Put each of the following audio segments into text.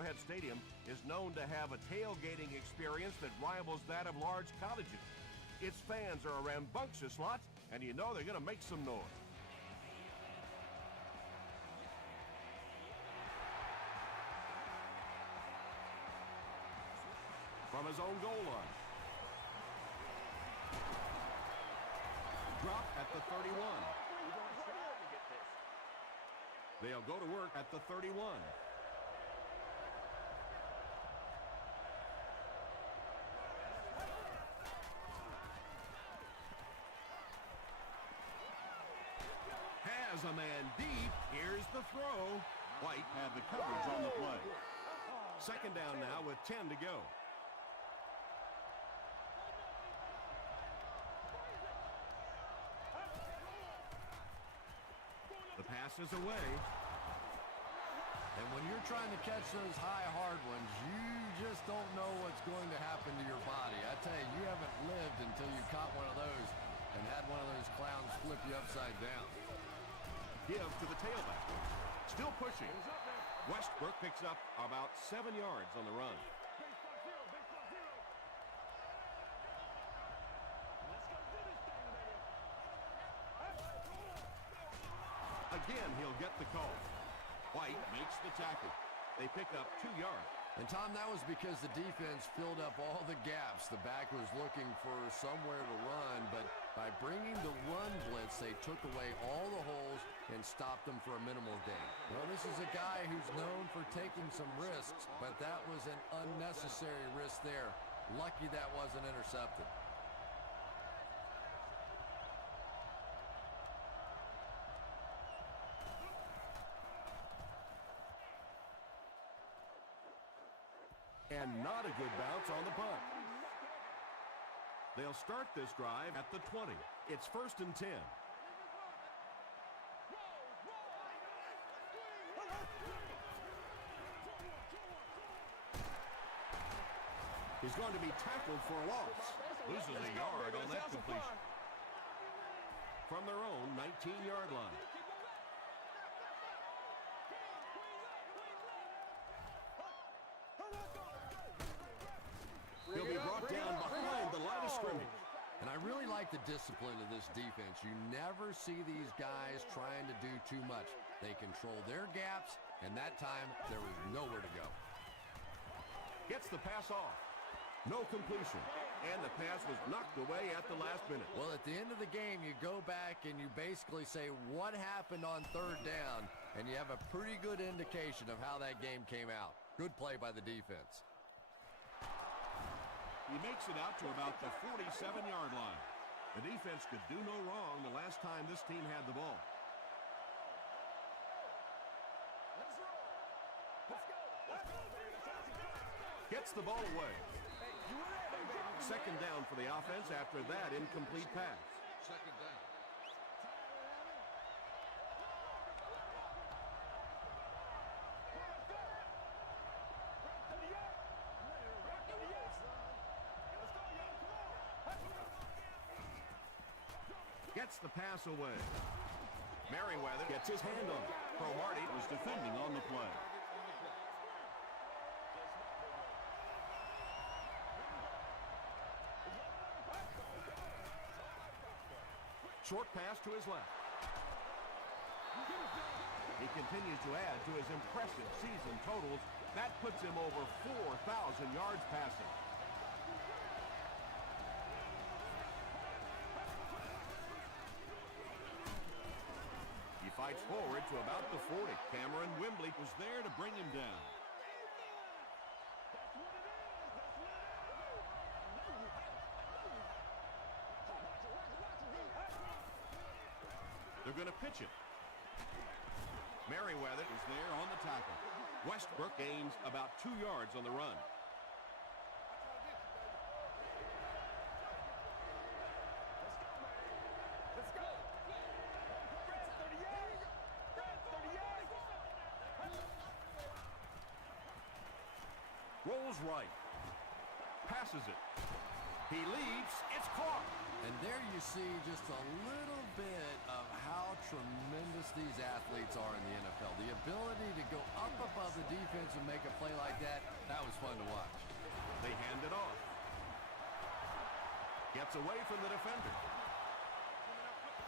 Arrowhead Stadium is known to have a tailgating experience that rivals that of large colleges. Its fans are a rambunctious lot, and you know they're going to make some noise. From his own goal line. Drop at the 31. They'll go to work at the 31. Has a man deep. Here's the throw. White had the coverage on the play. Second down now with 10 to go. The pass is away. And when you're trying to catch those high, hard ones, you just don't know what's going to happen to your body. I tell you, you haven't lived until you caught one of those and had one of those clowns flip you upside down. Give to the tailback. Still pushing. Westbrook picks up about 7 yards on the run. Again, he'll get the call. White makes the tackle. They pick up 2 yards. And, Tom, that was because the defense filled up all the gaps. The back was looking for somewhere to run, but by bringing the run blitz, they took away all the holes and stopped them for a minimal gain. Well, this is a guy who's known for taking some risks, but that was an unnecessary risk there. Lucky that wasn't intercepted. And not a good bounce on the punt. They'll start this drive at the 20. It's 1st and 10. He's going to be tackled for a loss. Loses a yard on that completion. From their own 19-yard line. He'll be brought down behind the line of scrimmage. And I really like the discipline of this defense. You never see these guys trying to do too much. They control their gaps, and that time there was nowhere to go. Gets the pass off. No completion. And the pass was knocked away at the last minute. Well, at the end of the game, you go back and you basically say what happened on 3rd down, and you have a pretty good indication of how that game came out. Good play by the defense. He makes it out to about the 47-yard line. The defense could do no wrong the last time this team had the ball. Gets the ball away. Second down for the offense after that incomplete pass. Second down. Gets the pass away. Merriweather gets his hand on it. Cromartie was defending on the play. Short pass to his left. He continues to add to his impressive season totals. That puts him over 4,000 yards passing. He fights forward to about the 40. Cameron Wembley was there to bring him down. They're going to pitch it. Merriweather is there on the tackle. Westbrook gains about 2 yards on the run. Rolls right. Passes it. He leaps. It's caught. And there you see just a little bit of how tremendous these athletes are in the NFL. The ability to go up above the defense sees him make a play like that. That was fun to watch. They hand it off. Gets away from the defender.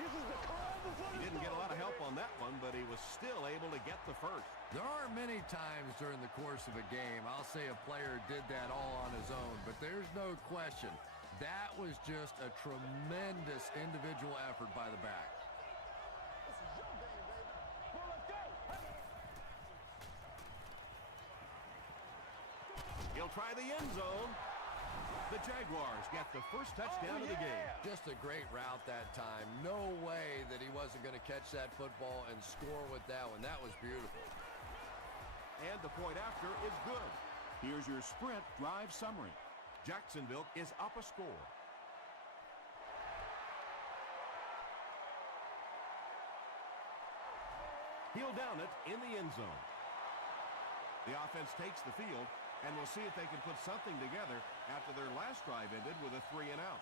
He didn't get a lot of help on that one, but he was still able to get the first. There are many times during the course of a game I'll say a player did that all on his own, but there's no question. That was just a tremendous individual effort by the back. He'll try the end zone. The Jaguars get the first touchdown of the game. Just a great route that time. No way that he wasn't going to catch that football and score with that one. That was beautiful. And the point after is good. Here's your sprint drive summary. Jacksonville is up a score. He'll down it in the end zone. The offense takes the field, and we'll see if they can put something together after their last drive ended with a 3-and-out.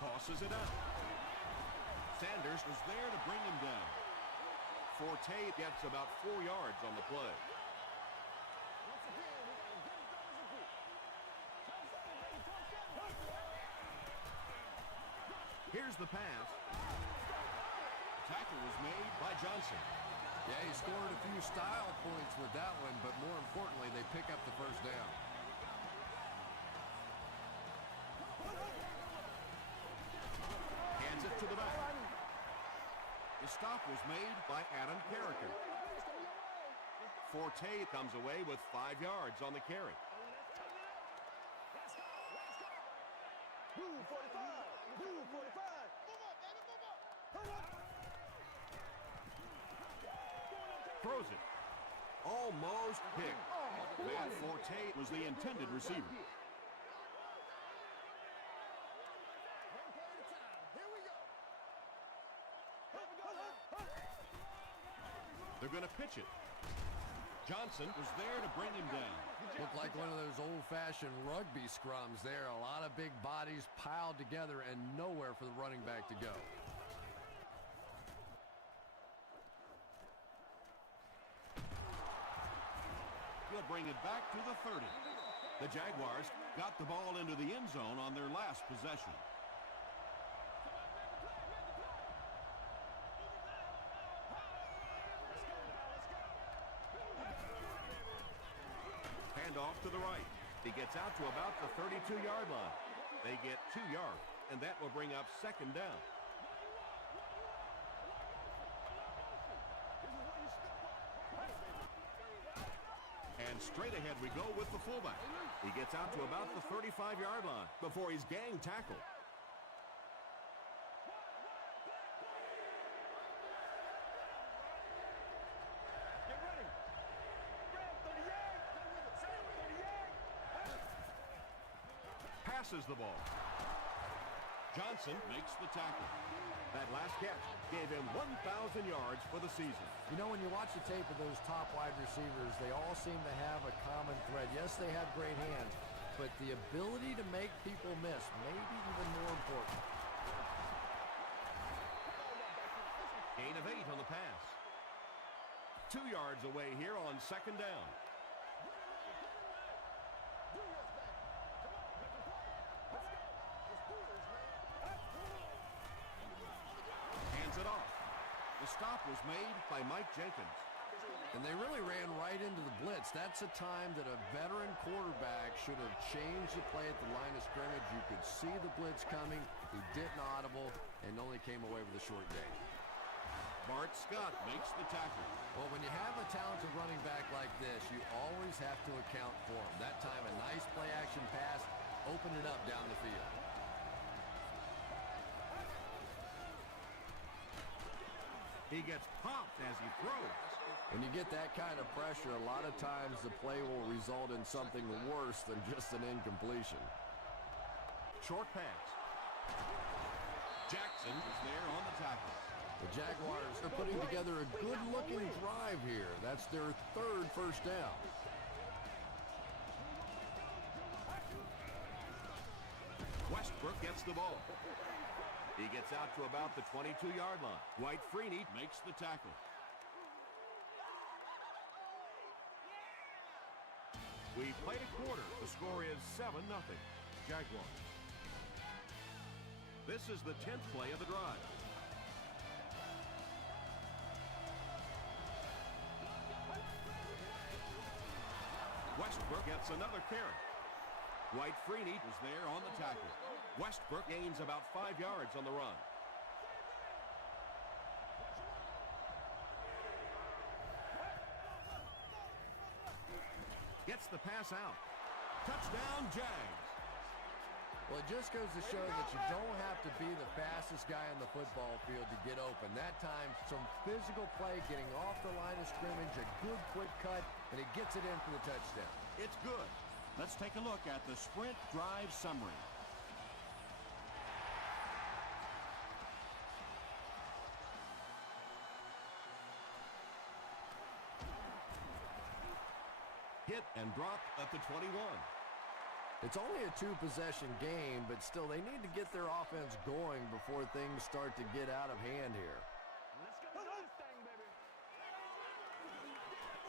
Tosses it out. Sanders was there to bring him down. Forte gets about 4 yards on the play. Here's the pass. Tackle was made by Johnson. Yeah, he scored a few style points with that one, but more importantly, they pick up the first down. Hands it to the back. The stop was made by Adam Carricker. Forte comes away with 5 yards on the carry. Throws it. Almost picked. Matt Forte was the intended receiver. They're going to pitch it. Johnson was there to bring him down. Looked like one of those old-fashioned rugby scrums there. A lot of big bodies piled together and nowhere for the running back to go. He'll bring it back to the 30. The Jaguars got the ball into the end zone on their last possession. Off to the right. He gets out to about the 32-yard line. They get 2 yards, and that will bring up second down. And straight ahead we go with the fullback. He gets out to about the 35-yard line before he's gang tackled. Passes the ball. Johnson makes the tackle. That last catch gave him 1,000 yards for the season. You know, when you watch the tape of those top wide receivers, they all seem to have a common thread. Yes, they have great hands, but the ability to make people miss may be even more important. Gain of 8 on the pass. 2 yards away here on second down. The stop was made by Mike Jenkins. And they really ran right into the blitz. That's a time that a veteran quarterback should have changed the play at the line of scrimmage. You could see the blitz coming. He didn't audible and only came away with a short gain. Bart Scott makes the tackle. Well, when you have a talented running back like this, you always have to account for him. That time, a nice play-action pass opened it up down the field. He gets popped as he throws. When you get that kind of pressure, a lot of times the play will result in something worse than just an incompletion. Short pass. Jackson is there on the tackle. The Jaguars are putting together a good-looking drive here. That's their third first down. Westbrook gets the ball. He gets out to about the 22-yard line. Dwight Freeney makes the tackle. We played a quarter. The score is 7-0. Jaguars. This is the 10th play of the drive. Westbrook gets another carry. Dwight Freeney was there on the tackle. Westbrook gains about 5 yards on the run. Gets the pass out. Touchdown, Jags. Well, it just goes to show that you don't have to be the fastest guy on the football field to get open. That time, some physical play, getting off the line of scrimmage, a good quick cut, and it gets it in for the touchdown. It's good. Let's take a look at the sprint drive summary. Hit and dropped at the 21. It's only a two-possession game, but still they need to get their offense going before things start to get out of hand here.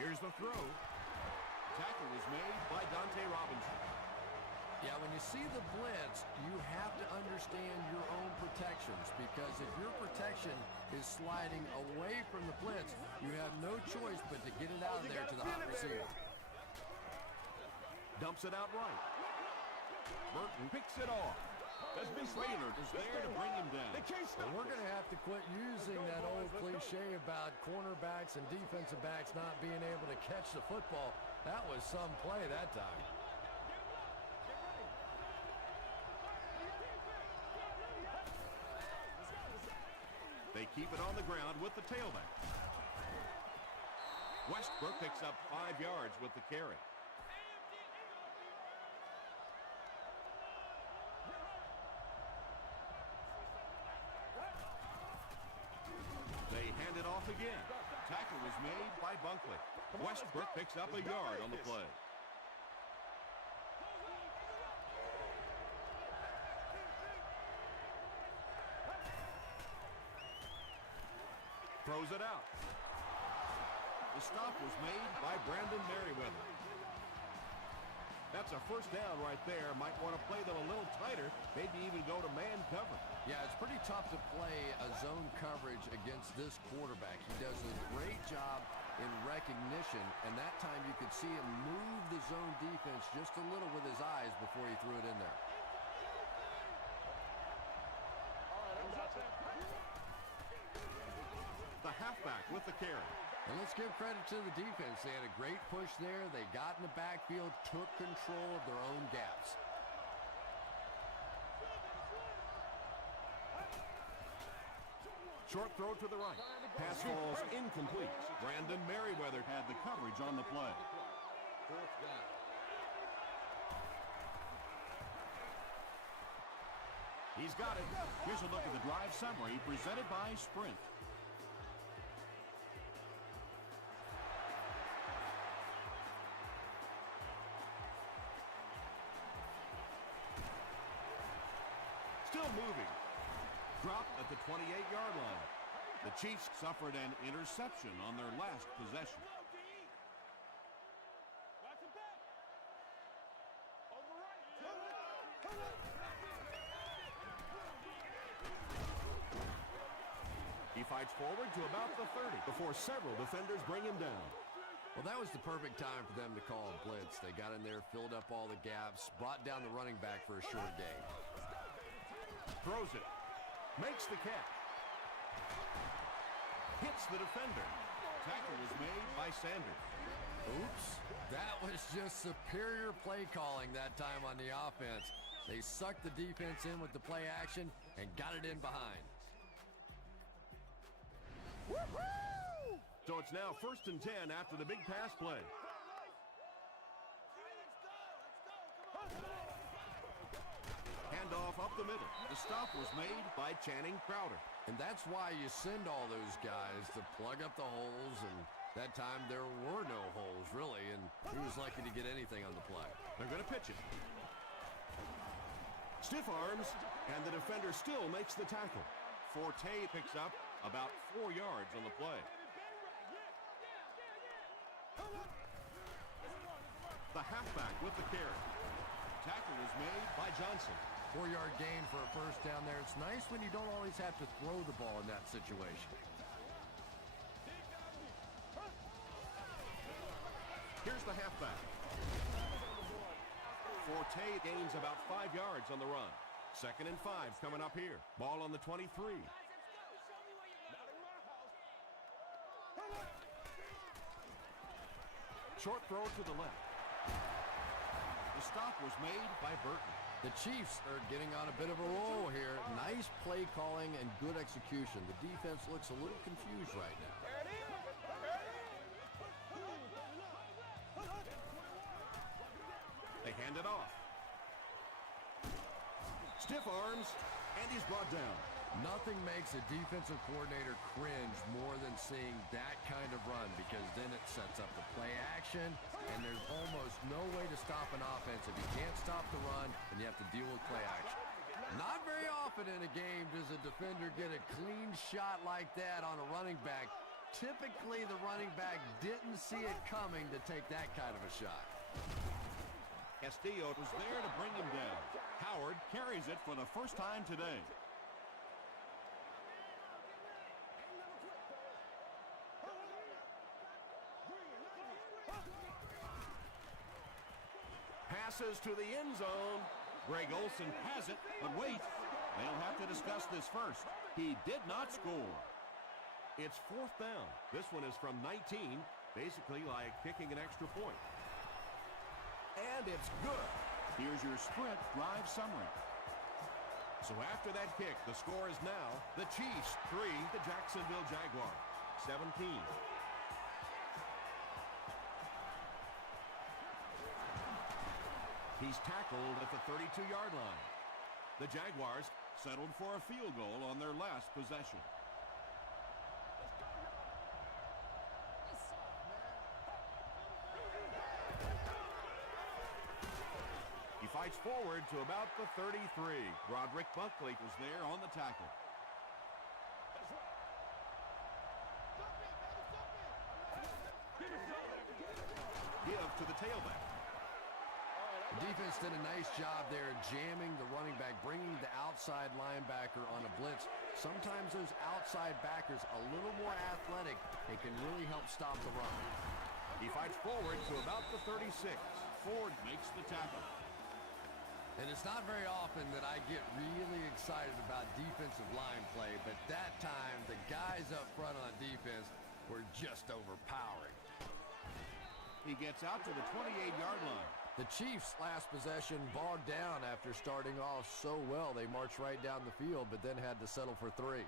Here's the throw. Tackle was made by Dante Robinson. Yeah, when you see the blitz, you have to understand your own protections, because if your protection is sliding away from the blitz, you have no choice but to get it out of there to the hot receiver. Dumps it out right. Burton picks it off. Desmond Baylor is there to bring him down. And we're going to have to quit using that old cliche about cornerbacks and defensive backs not being able to catch the football. That was some play that time. They keep it on the ground with the tailback. Westbrook picks up 5 yards with the carry. They hand it off again. Tackle was made by Bunkley. Westbrook picks up a yard on the play. Throws it out. The stop was made by Brandon Merriweather. That's a first down right there. Might want to play them a little tighter, maybe even go to man cover. Yeah, it's pretty tough to play a zone coverage against this quarterback. He does a great job in recognition, and that time you could see him move the zone defense just a little with his eyes before he threw it in there. The halfback with the carry. And let's give credit to the defense. They had a great push there. They got in the backfield, took control of their own gaps. Short throw to the right. Pass falls incomplete. Brandon Merriweather had the coverage on the play. Fourth down. He's got it. Here's a look at the drive summary presented by Sprint. Still moving. Dropped at the 28-yard line. The Chiefs suffered an interception on their last possession. He fights forward to about the 30 before several defenders bring him down. Well, that was the perfect time for them to call a blitz. They got in there, filled up all the gaps, brought down the running back for a short gain. Throws it. Makes the catch. Hits the defender. Tackle was made by Sanders. Oops. That was just superior play calling that time on the offense. They sucked the defense in with the play action and got it in behind. So it's now 1st and 10 after the big pass play. Handoff up the middle. The stop was made by Channing Crowder. And that's why you send all those guys to plug up the holes, and that time there were no holes, really, and he was lucky to get anything on the play. They're going to pitch it. Stiff arms, and the defender still makes the tackle. Forte picks up about 4 yards on the play. The halfback with the carry. Tackle was made by Johnson. 4-yard gain for a first down there. It's nice when you don't always have to throw the ball in that situation. Here's the halfback. Forte gains about 5 yards on the run. 2nd and 5 coming up here. Ball on the 23. Short throw to the left. The stop was made by Burton. The Chiefs are getting on a bit of a roll here. Nice play calling and good execution. The defense looks a little confused right now. They hand it off. Stiff arms, and he's brought down. Nothing makes a defensive coordinator cringe more than seeing that kind of run, because then it sets up the play action, and there's almost no way to stop an offense if you can't stop the run and you have to deal with play action. Not very often in a game does a defender get a clean shot like that on a running back. Typically, the running back didn't see it coming to take that kind of a shot. Castillo was there to bring him down. Howard carries it for the first time today. Passes to the end zone. Greg Olsen has it, but wait. They'll have to discuss this first. He did not score. It's 4th down. This one is from 19, basically like kicking an extra point. And it's good. Here's your Sprint drive summary. So after that kick, the score is now the Chiefs 3, the Jacksonville Jaguars 17. He's tackled at the 32-yard line. The Jaguars settled for a field goal on their last possession. He fights forward to about the 33. Broderick Buckley was there on the tackle. Give to the tailback. The defense did a nice job there jamming the running back, bringing the outside linebacker on a blitz. Sometimes those outside backers a little more athletic and can really help stop the run. He fights forward to about the 36. Ford makes the tackle. And it's not very often that I get really excited about defensive line play, but that time the guys up front on defense were just overpowering. He gets out to the 28-yard line. The Chiefs' last possession bogged down after starting off so well. They marched right down the field, but then had to settle for 3.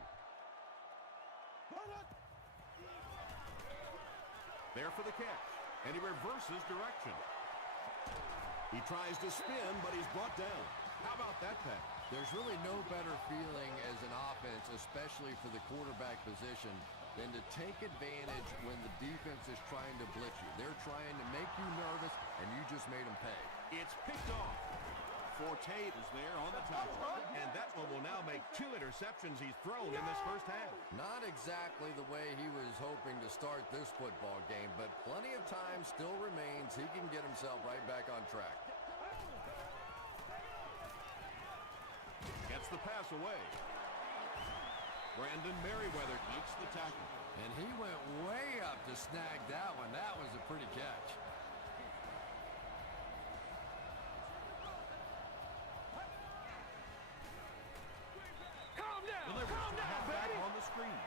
There for the catch, and he reverses direction. He tries to spin, but he's brought down. How about that pass? There's really no better feeling as an offense, especially for the quarterback position, than to take advantage when the defense is trying to blitz you. They're trying to make you nervous, and you just made them pay. It's picked off. Forte is there on the tackle, and that one will now make 2 interceptions he's thrown in this first half. Not exactly the way he was hoping to start this football game, but plenty of time still remains. He can get himself right back on track. Gets the pass away. Brandon Merriweather makes the tackle. And he went way up to snag that one. That was a pretty catch. Calm down, baby. On the screen.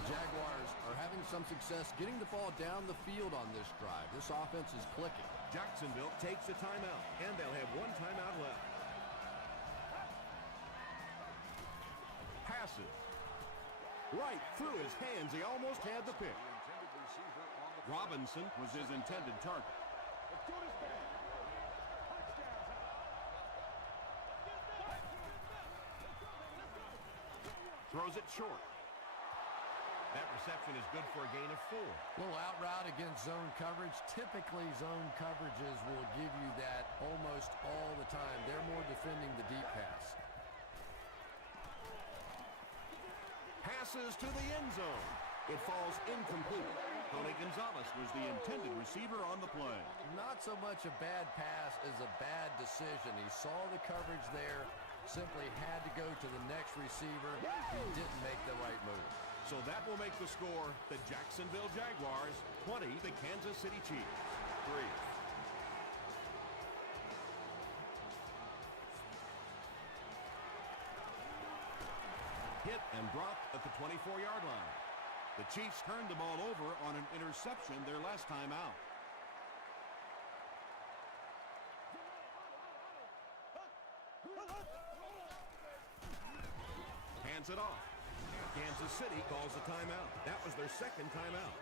The Jaguars are having some success getting the ball down the field on this drive. This offense is clicking. Jacksonville takes a timeout, and they'll have 1 timeout left. Passes. Right through his hands. He almost had the pick. Robinson was his intended target. Throws it short. That reception is good for a gain of 4. Little out route against zone coverage. Typically, zone coverages will give you that almost all the time. They're more defending the deep pass. Passes to the end zone. It falls incomplete. Tony Gonzalez was the intended receiver on the play. Not so much a bad pass as a bad decision. He saw the coverage there, simply had to go to the next receiver. He didn't make the right move. So that will make the score the Jacksonville Jaguars 20, the Kansas City Chiefs 3. Hit and dropped at the 24-yard line. The Chiefs turned the ball over on an interception their last time out. Hands it off. Kansas City calls a timeout. That was their second timeout.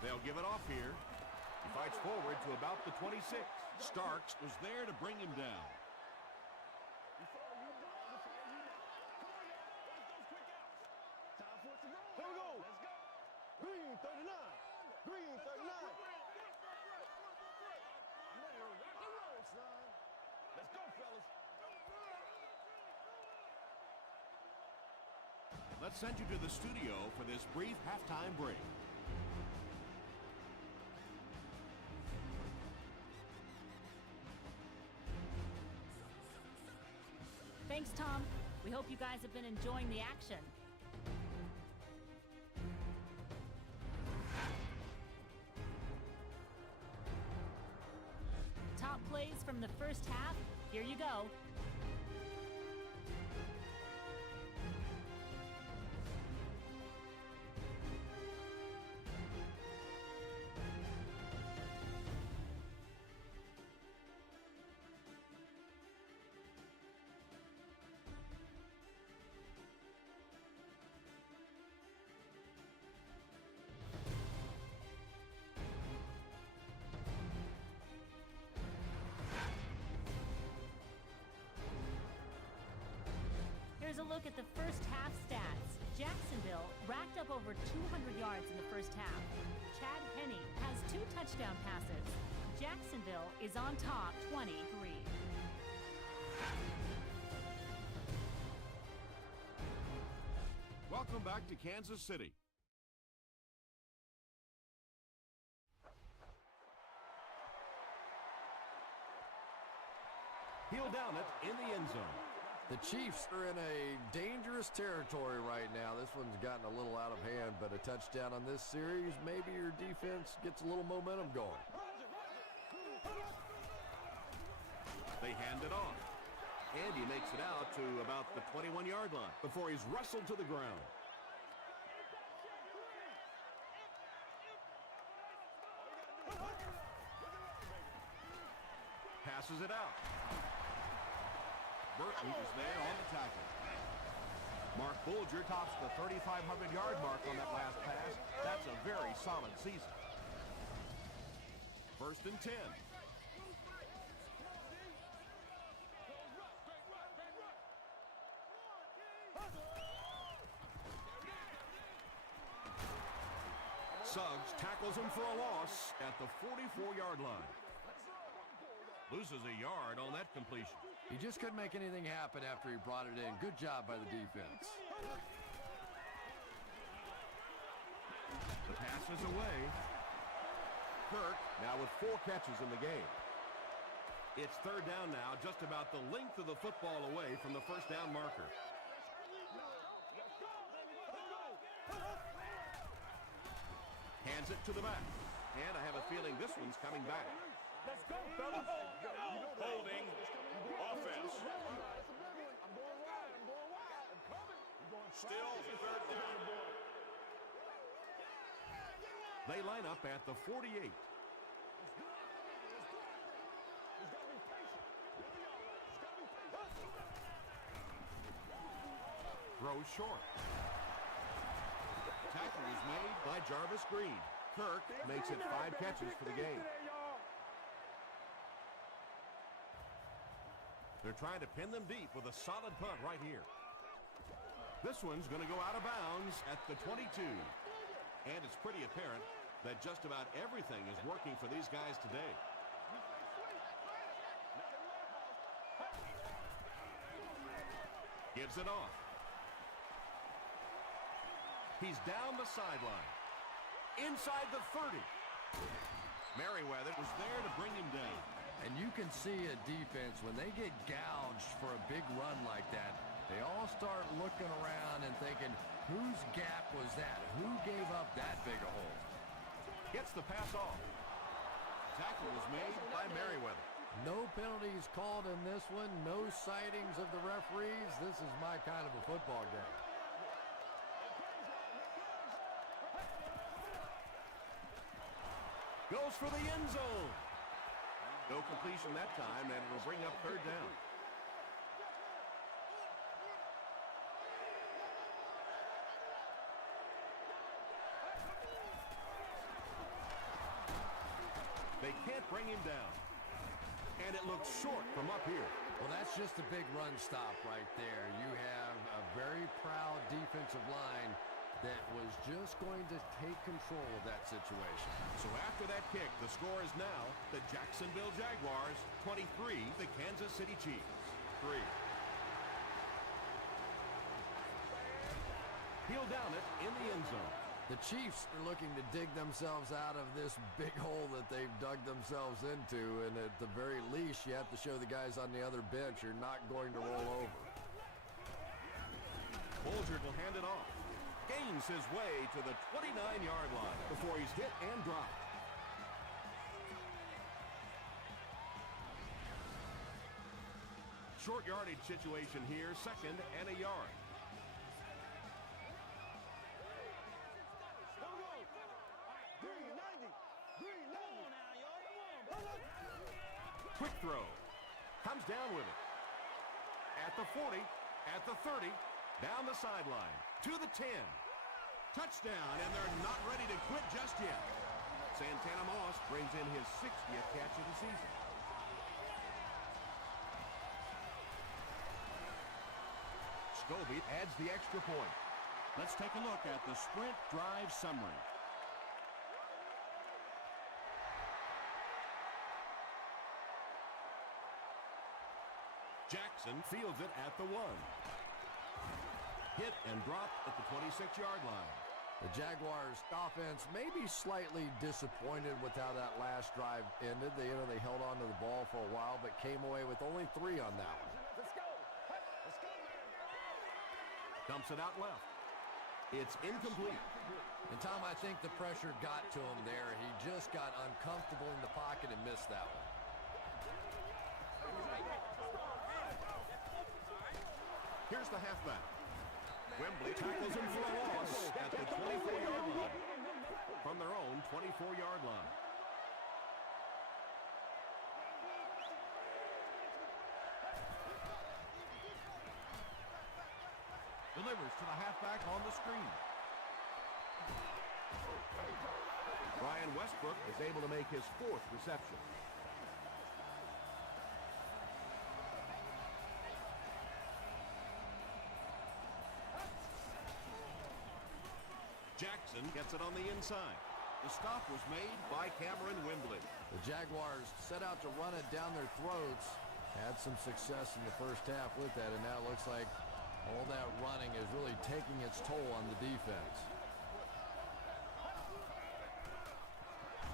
They'll give it off here. He fights forward to about the 26. Starks was there to bring him down. Here we go. Let's go. Green 39. Green 39. Let's go, fellas. Let's send you to the studio for this brief halftime break. Thanks, Tom. We hope you guys have been enjoying the action. Top plays from the first half. Here you go. Here's a look at the first half stats. Jacksonville racked up over 200 yards in the first half. Chad Henne has 2 touchdown passes. Jacksonville is on top 23. Welcome back to Kansas City. He'll down it in the end zone. The Chiefs are in a dangerous territory right now. This one's gotten a little out of hand, but a touchdown on this series, maybe your defense gets a little momentum going. They hand it off. And he makes it out to about the 21-yard line before he's wrestled to the ground. Passes it out. Burton is there on the tackle. Mark Bulger tops the 3,500-yard mark on that last pass. That's a very solid season. 1st and 10. Suggs tackles him for a loss at the 44-yard line. Loses a yard on that completion. He just couldn't make anything happen after he brought it in. Good job by the defense. The pass is away. Kirk now with 4 catches in the game. It's 3rd down now, just about the length of the football away from the first down marker. Hands it to the back. And I have a feeling this one's coming back. Let's go, fellas. Holding offense. Still 3rd down. They line up at the 48. Throws short. Tackle is made by Jarvis Green. Kirk makes it 5 catches for the game. They're trying to pin them deep with a solid punt right here. This one's going to go out of bounds at the 22. And it's pretty apparent that just about everything is working for these guys today. Gives it off. He's down the sideline. Inside the 30. Merriweather was there to bring him down. And you can see a defense, when they get gouged for a big run like that, they all start looking around and thinking, whose gap was that? Who gave up that big a hole? Gets the pass off. Tackle was made by Merriweather. No penalties called in this one. No sightings of the referees. This is my kind of a football game. Goes for the end zone. No completion that time, and it'll bring up 3rd down. They can't bring him down. And it looks short from up here. Well, that's just a big run stop right there. You have a very proud defensive line that was just going to take control of that situation. So after that kick, the score is now the Jacksonville Jaguars 23, the Kansas City Chiefs 3. He'll down it in the end zone. The Chiefs are looking to dig themselves out of this big hole that they've dug themselves into, and at the very least, you have to show the guys on the other bench you're not going to roll over. Bolger will hand it off. Gains his way to the 29-yard line before he's hit and dropped. Short yardage situation here, 2nd and a yard. Quick throw. Comes down with it. At the 40, at the 30, down the sideline, to the 10. Touchdown, and they're not ready to quit just yet. Santana Moss brings in his 60th catch of the season. Scobie adds the extra point. Let's take a look at the sprint drive summary. Jackson fields it at the 1. Hit and dropped at the 26-yard line. The Jaguars offense may be slightly disappointed with how that last drive ended. They held on to the ball for a while, but came away with only 3 on that one. Let's go. Let's go, man. Dumps it out left. It's incomplete. And Tom, I think the pressure got to him there. He just got uncomfortable in the pocket and missed that one. Here's the halfback. Wembley tackles him for a loss at the 24-yard line. From their own 24-yard line. Delivers to the halfback on the screen. Brian Westbrook is able to make his 4th reception. Jackson gets it on the inside. The stop was made by Cameron Wembley. The Jaguars set out to run it down their throats. Had some success in the first half with that, and now it looks like all that running is really taking its toll on the defense.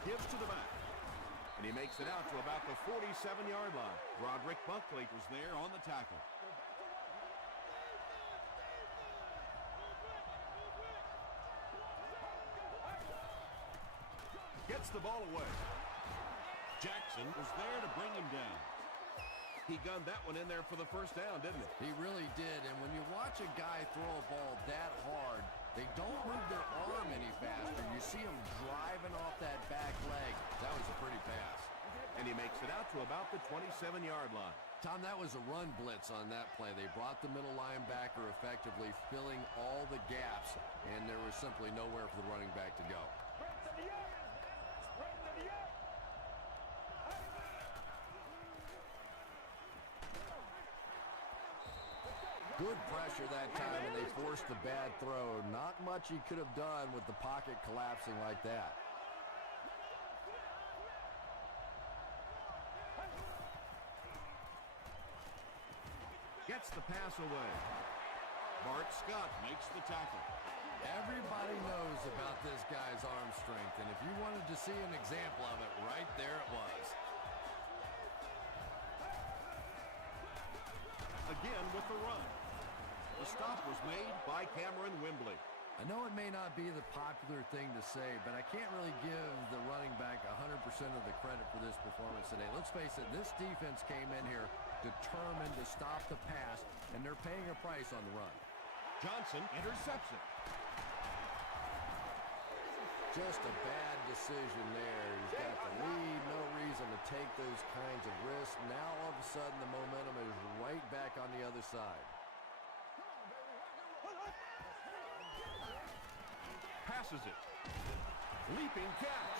Gives to the back. And he makes it out to about the 47-yard line. Roderick Buckley was there on the tackle. Gets the ball away. Jackson was there to bring him down. He gunned that one in there for the first down, didn't he? He really did, and when you watch a guy throw a ball that hard, they don't move their arm any faster. You see him driving off that back leg. That was a pretty pass. And he makes it out to about the 27-yard line. Tom, that was a run blitz on that play. They brought the middle linebacker effectively, filling all the gaps, and there was simply nowhere for the running back to go. Break to the yard. Good pressure that time, and they forced the bad throw. Not much he could have done with the pocket collapsing like that. Gets the pass away. Bart Scott makes the tackle. Everybody knows about this guy's arm strength, and if you wanted to see an example of it, right there it was. Again with the run. The stop was made by Cameron Wembley. I know it may not be the popular thing to say, but I can't really give the running back 100% of the credit for this performance today. Let's face it, this defense came in here determined to stop the pass, and they're paying a price on the run. Johnson intercepts it. Just a bad decision there. He's got the lead, no reason to take those kinds of risks. Now all of a sudden the momentum is right back on the other side. Passes it. Leaping catch.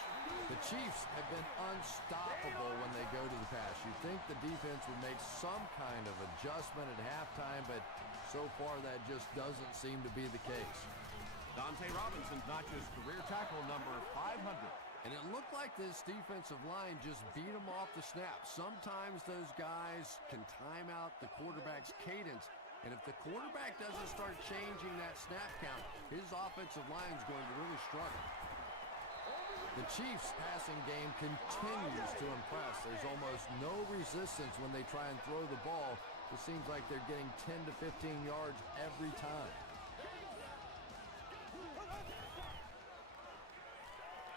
The Chiefs have been unstoppable when they go to the pass. You'd think the defense would make some kind of adjustment at halftime, but so far that just doesn't seem to be the case. Dante Robinson's notches career tackle number 500. And it looked like this defensive line just beat them off the snap. Sometimes those guys can time out the quarterback's cadence, and if the quarterback doesn't start changing that snap count, his offensive line is going to really struggle. The Chiefs' passing game continues to impress. There's almost no resistance when they try and throw the ball. It seems like they're getting 10 to 15 yards every time.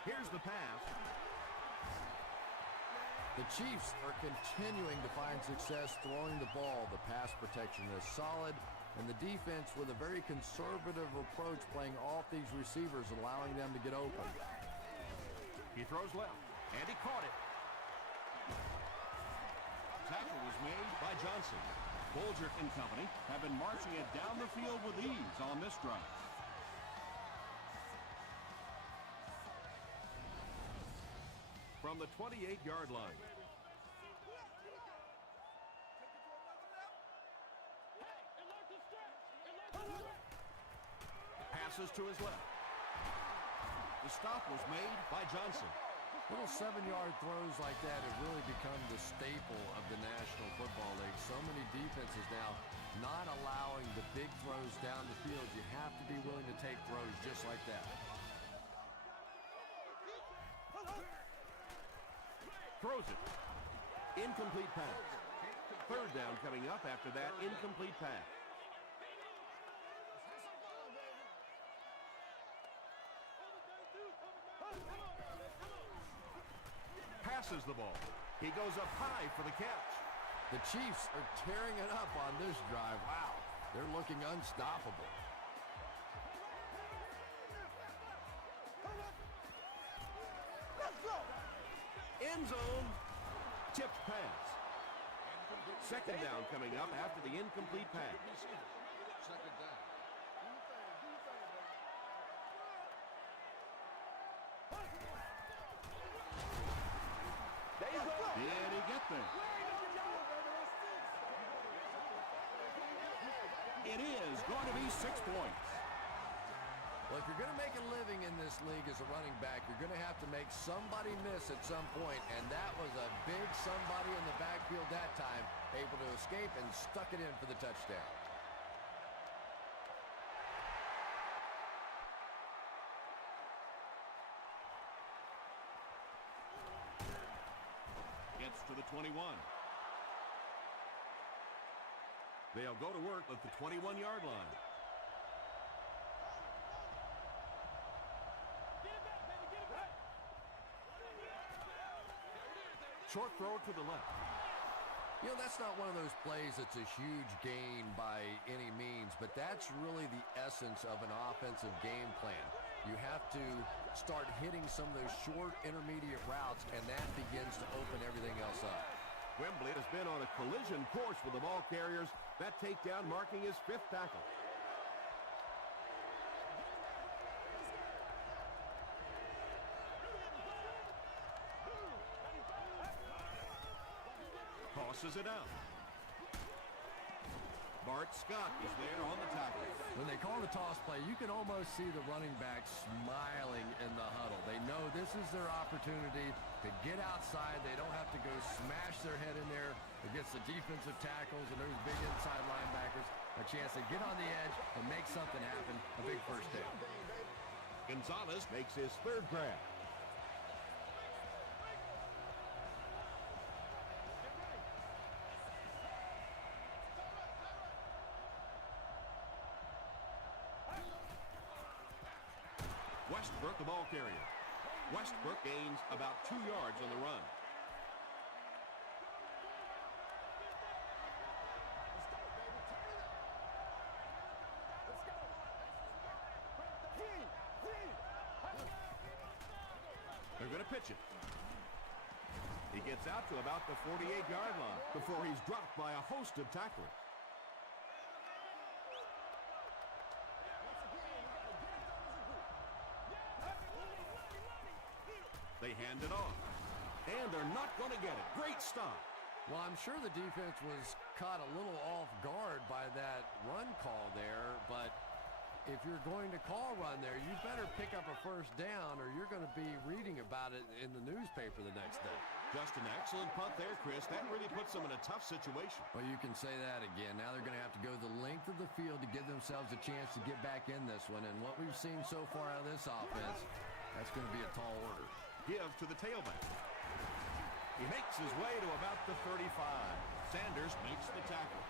Here's the pass. The Chiefs are continuing to find success throwing the ball. The pass protection is solid, and the defense with a very conservative approach playing off these receivers, allowing them to get open. He throws left, and he caught it. Tackle was made by Johnson. Bolger and company have been marching it down the field with ease on this drive. From the 28-yard line. Passes to his left. The stop was made by Johnson. Little 7-yard throws like that have really become the staple of the National Football League. So many defenses now not allowing the big throws down the field. You have to be willing to take throws just like that. Throws it. Incomplete pass. Third down coming up after that incomplete pass. Passes the ball. He goes up high for the catch. The Chiefs are tearing it up on this drive. Wow, they're looking unstoppable. End zone. Tipped pass. Second down coming up after the incomplete pass. Did he get there? It is going to be 6 points. Well, if you're going to make a living in this league as a running back, you're going to have to make somebody miss at some point, and that was a big somebody in the backfield that time, able to escape and stuck it in for the touchdown. Gets to the 21. They'll go to work at the 21-yard line. Short throw to the left. You know, that's not one of those plays that's a huge gain by any means, but that's really the essence of an offensive game plan. You have to start hitting some of those short intermediate routes, and that begins to open everything else up. Wembley has been on a collision course with the ball carriers. That takedown marking his 5th tackle. Tosses it out. Bart Scott is there on the tackle. When they call the toss play, you can almost see the running back smiling in the huddle. They know this is their opportunity to get outside. They don't have to go smash their head in there against the defensive tackles and those big inside linebackers. A chance to get on the edge and make something happen. A big first down. Gonzalez makes his third grab. Westbrook, the ball carrier. Westbrook gains about 2 yards on the run. They're going to pitch it. He gets out to about the 48-yard line before he's dropped by a host of tacklers. They hand it off. And they're not going to get it. Great stop. Well, I'm sure the defense was caught a little off guard by that run call there, but if you're going to call run there, you better pick up a first down or you're going to be reading about it in the newspaper the next day. Just an excellent punt there, Chris. That really puts them in a tough situation. Well, you can say that again. Now they're going to have to go the length of the field to give themselves a chance to get back in this one. And what we've seen so far out of this offense, that's going to be a tall order. Give to the tailback. He makes his way to about the 35. Sanders makes the tackle.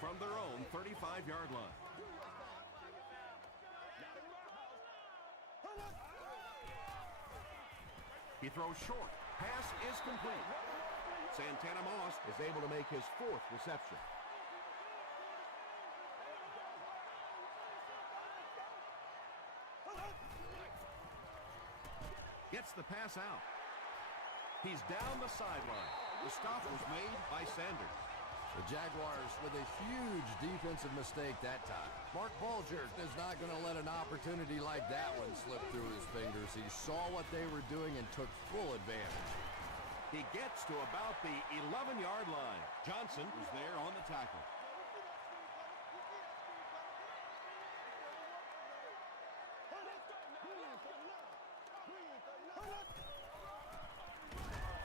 From their own 35-yard line. He throws short. Pass is complete. Santana Moss is able to make his 4th reception. Gets the pass out. He's down the sideline. The stop was made by Sanders. The Jaguars with a huge defensive mistake that time. Mark Bulger is not going to let an opportunity like that one slip through his fingers. He saw what they were doing and took full advantage. He gets to about the 11-yard line. Johnson is there on the tackle.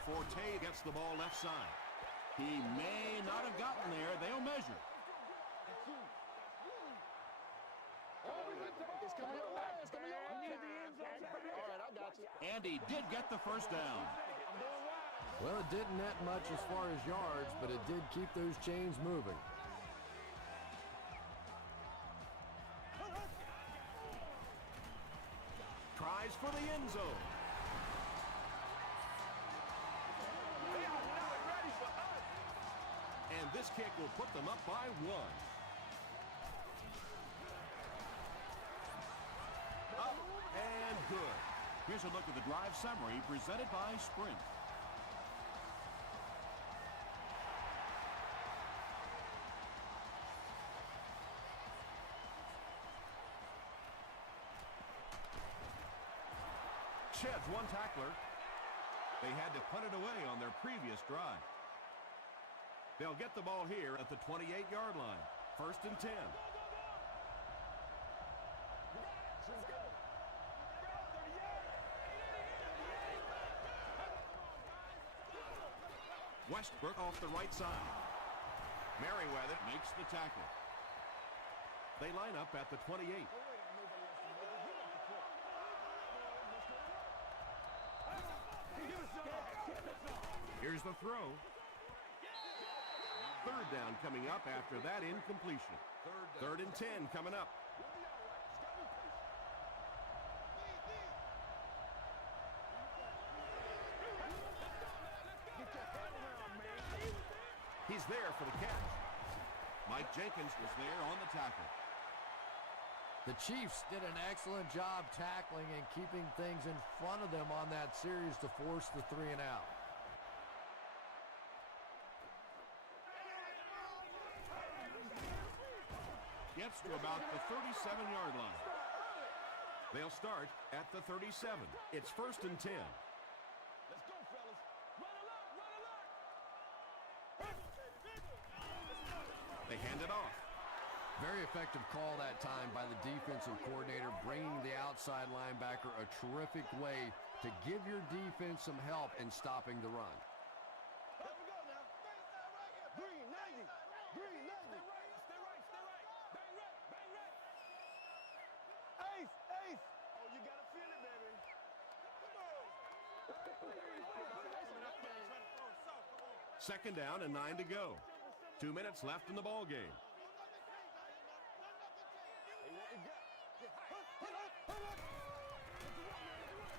Forte gets the ball left side. He may not have gotten there. They'll measure. And he did get the first down. Well, it didn't net much as far as yards, but it did keep those chains moving. Tries for the end zone. And this kick will put them up by 1. Up and good. Here's a look at the drive summary presented by Sprint. Sheds one tackler. They had to punt it away on their previous drive. They'll get the ball here at the 28-yard line. 1st and 10. Westbrook off the right side. Merriweather makes the tackle. They line up at the 28. Here's the throw. 3rd down coming up after that incompletion. 3rd and 10 coming up. He's there for the catch. Mike Jenkins was there on the tackle. The Chiefs did an excellent job tackling and keeping things in front of them on that series to force the 3 and out. Gets to about the 37-yard line. They'll start at the 37. It's 1st and 10. Very effective call that time by the defensive coordinator, bringing the outside linebacker a terrific way to give your defense some help in stopping the run. Here we go now. Green 90. Green 90. Stay right. Bang right. Ace. Oh, you gotta feel it, baby. Second down and 9 to go. 2 minutes left in the ball game.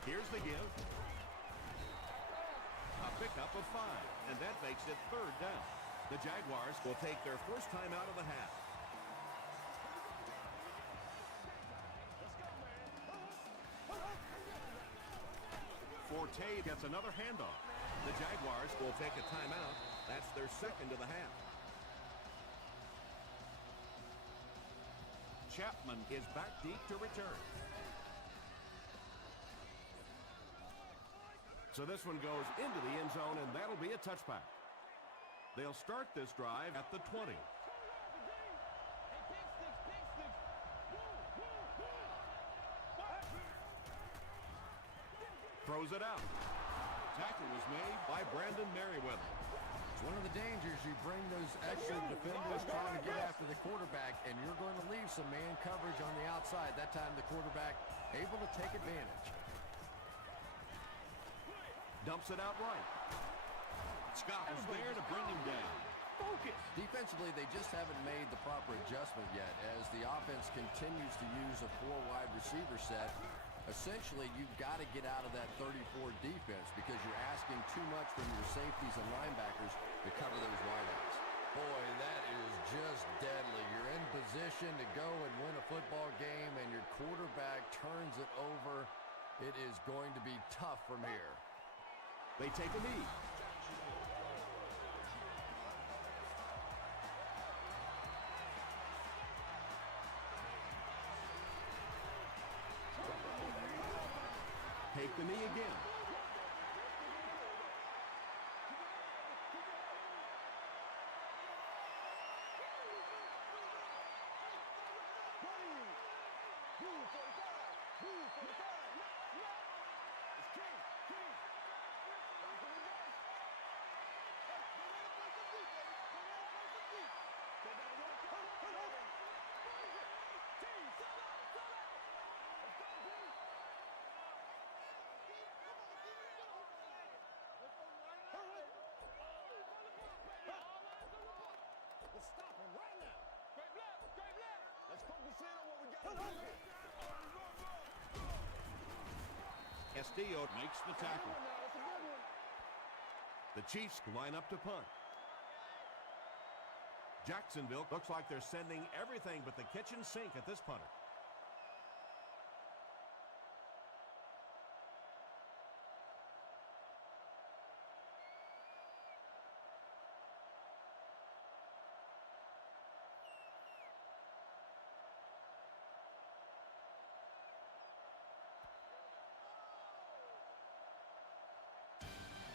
Here's the give. A pickup of 5, and that makes it third down. The Jaguars will take their first time out of the half. Forte gets another handoff. The Jaguars will take a timeout. That's their second of the half. Chapman is back deep to return. So this one goes into the end zone, and that'll be a touchback. They'll start this drive at the 20. Throws it out. Tackle was made by Brandon Merriweather. It's one of the dangers. You bring those extra defenders trying to get after the quarterback, and you're going to leave some man coverage on the outside. That time the quarterback able to take advantage. Dumps it out right. Scott was there to bring him down. Focus. Defensively, they just haven't made the proper adjustment yet as the offense continues to use a 4-wide receiver set. Essentially, you've got to get out of that 34 defense because you're asking too much from your safeties and linebackers to cover those wideouts. Boy, that is just deadly. You're in position to go and win a football game, and your quarterback turns it over. It is going to be tough from here. They take a knee. Take the knee again. Let's stop him right now. Straight left. Let's focus in on what we got to do here. Castillo makes the tackle. That's a good one. The Chiefs line up to punt. Jacksonville looks like they're sending everything but the kitchen sink at this punter.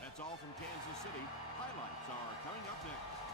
That's all from Kansas City. Highlights are coming up next.